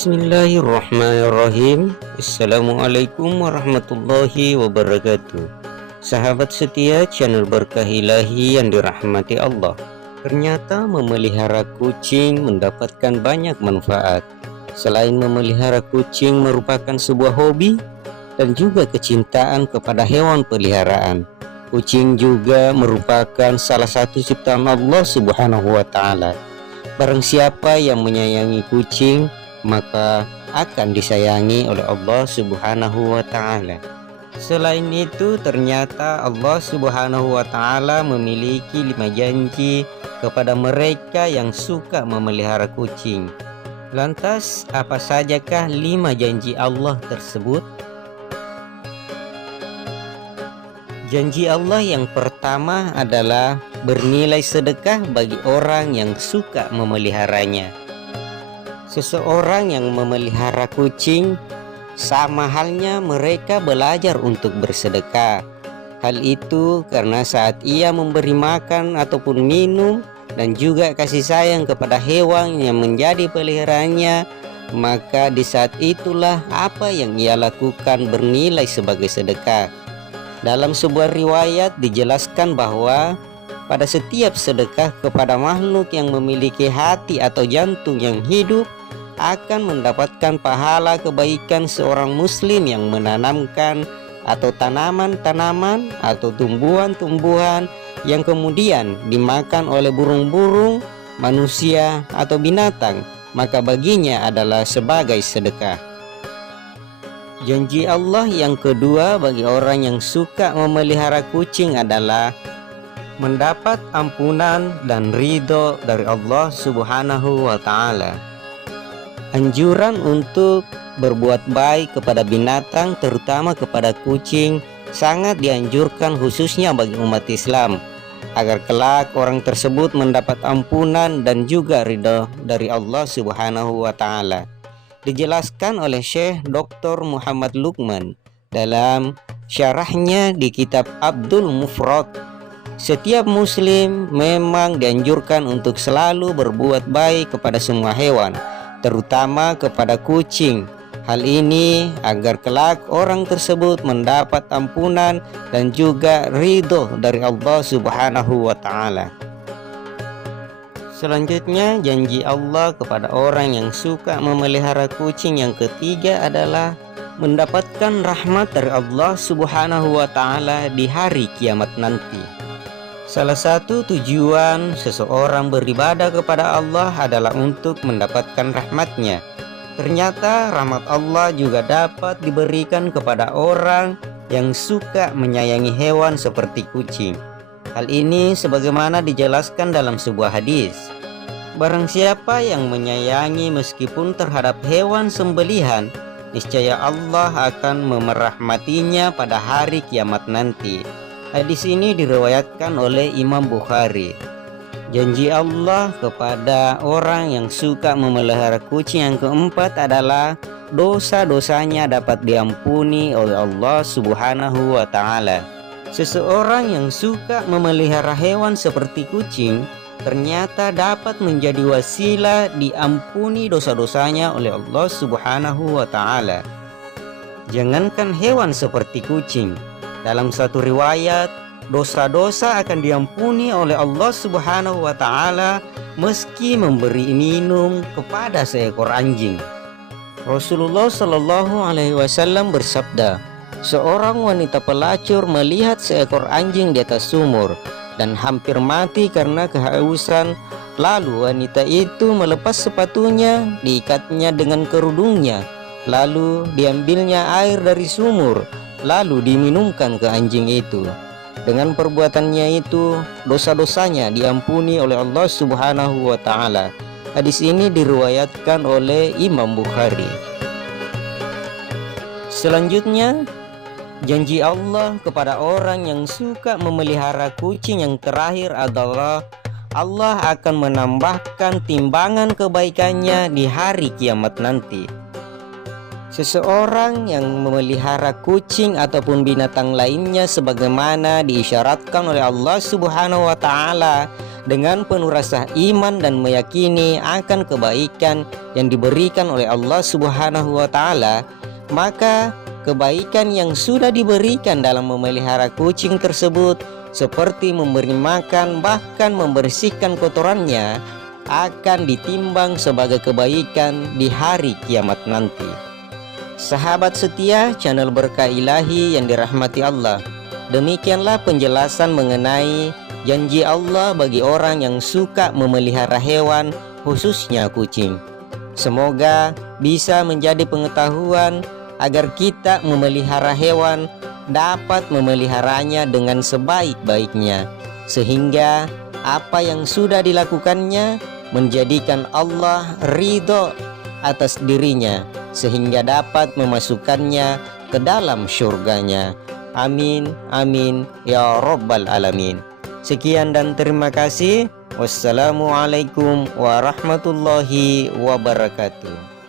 Bismillahirrahmanirrahim. Assalamualaikum warahmatullahi wabarakatuh. Sahabat setia channel Berkah Ilahi yang dirahmati Allah. Ternyata memelihara kucing mendapatkan banyak manfaat. Selain memelihara kucing merupakan sebuah hobi dan juga kecintaan kepada hewan peliharaan, kucing juga merupakan salah satu ciptaan Allah Subhanahu wa Ta'ala. Barang siapa yang menyayangi kucing, maka akan disayangi oleh Allah Subhanahu wa Ta'ala. Selain itu, ternyata Allah Subhanahu wa Ta'ala memiliki 5 janji kepada mereka yang suka memelihara kucing. Lantas, apa sajakah 5 janji Allah tersebut? Janji Allah yang pertama adalah bernilai sedekah bagi orang yang suka memeliharanya. Seseorang yang memelihara kucing, sama halnya mereka belajar untuk bersedekah. Hal itu karena saat ia memberi makan ataupun minum dan juga kasih sayang kepada hewan yang menjadi peliharaannya, maka di saat itulah apa yang ia lakukan bernilai sebagai sedekah. Dalam sebuah riwayat dijelaskan bahwa pada setiap sedekah kepada makhluk yang memiliki hati atau jantung yang hidup akan mendapatkan pahala kebaikan seorang muslim yang menanamkan atau tanaman-tanaman atau tumbuhan-tumbuhan yang kemudian dimakan oleh burung-burung, manusia atau binatang, maka baginya adalah sebagai sedekah. Janji Allah yang kedua bagi orang yang suka memelihara kucing adalah mendapat ampunan dan ridho dari Allah Subhanahu wa Ta'ala. Anjuran untuk berbuat baik kepada binatang, terutama kepada kucing, sangat dianjurkan khususnya bagi umat Islam, agar kelak orang tersebut mendapat ampunan dan juga ridho dari Allah Subhanahu wa Ta'ala. Dijelaskan oleh Syekh Dr. Muhammad Luqman dalam syarahnya di kitab Abdul Mufrad. Setiap muslim memang dianjurkan untuk selalu berbuat baik kepada semua hewan, terutama kepada kucing. Hal ini agar kelak orang tersebut mendapat ampunan dan juga ridho dari Allah Subhanahu wa Ta'ala. Selanjutnya, janji Allah kepada orang yang suka memelihara kucing yang ketiga adalah mendapatkan rahmat dari Allah Subhanahu wa Ta'ala di hari kiamat nanti. Salah satu tujuan seseorang beribadah kepada Allah adalah untuk mendapatkan rahmatnya. Ternyata rahmat Allah juga dapat diberikan kepada orang yang suka menyayangi hewan seperti kucing. Hal ini sebagaimana dijelaskan dalam sebuah hadis. Barang siapa yang menyayangi meskipun terhadap hewan sembelihan, niscaya Allah akan memerahmatinya pada hari kiamat nanti. Hadis ini diriwayatkan oleh Imam Bukhari. Janji Allah kepada orang yang suka memelihara kucing yang keempat adalah dosa-dosanya dapat diampuni oleh Allah Subhanahu wa Ta'ala. Seseorang yang suka memelihara hewan seperti kucing ternyata dapat menjadi wasilah diampuni dosa-dosanya oleh Allah Subhanahu wa Ta'ala. Jangankan hewan seperti kucing, dalam satu riwayat, dosa-dosa akan diampuni oleh Allah Subhanahu wa Ta'ala meski memberi minum kepada seekor anjing. Rasulullah Shallallahu Alaihi Wasallam bersabda, seorang wanita pelacur melihat seekor anjing di atas sumur dan hampir mati karena kehausan. Lalu wanita itu melepas sepatunya, diikatnya dengan kerudungnya, lalu diambilnya air dari sumur, lalu diminumkan ke anjing itu. Dengan perbuatannya itu, dosa-dosanya diampuni oleh Allah Subhanahu wa Ta'ala. Hadis ini diriwayatkan oleh Imam Bukhari. Selanjutnya, janji Allah kepada orang yang suka memelihara kucing yang terakhir adalah Allah akan menambahkan timbangan kebaikannya di hari kiamat nanti. Seseorang yang memelihara kucing ataupun binatang lainnya sebagaimana diisyaratkan oleh Allah Subhanahu wa Ta'ala dengan penuh rasa iman dan meyakini akan kebaikan yang diberikan oleh Allah Subhanahu wa Ta'ala, maka kebaikan yang sudah diberikan dalam memelihara kucing tersebut, seperti memberi makan bahkan membersihkan kotorannya, akan ditimbang sebagai kebaikan di hari kiamat nanti. Sahabat setia channel Berkah Ilahi yang dirahmati Allah, demikianlah penjelasan mengenai janji Allah bagi orang yang suka memelihara hewan, khususnya kucing. Semoga bisa menjadi pengetahuan agar kita memelihara hewan dapat memeliharanya dengan sebaik-baiknya, sehingga apa yang sudah dilakukannya menjadikan Allah ridho atas dirinya, sehingga dapat memasukkannya ke dalam syurganya. Amin, amin, ya Rabbal Alamin. Sekian dan terima kasih. Wassalamualaikum warahmatullahi wabarakatuh.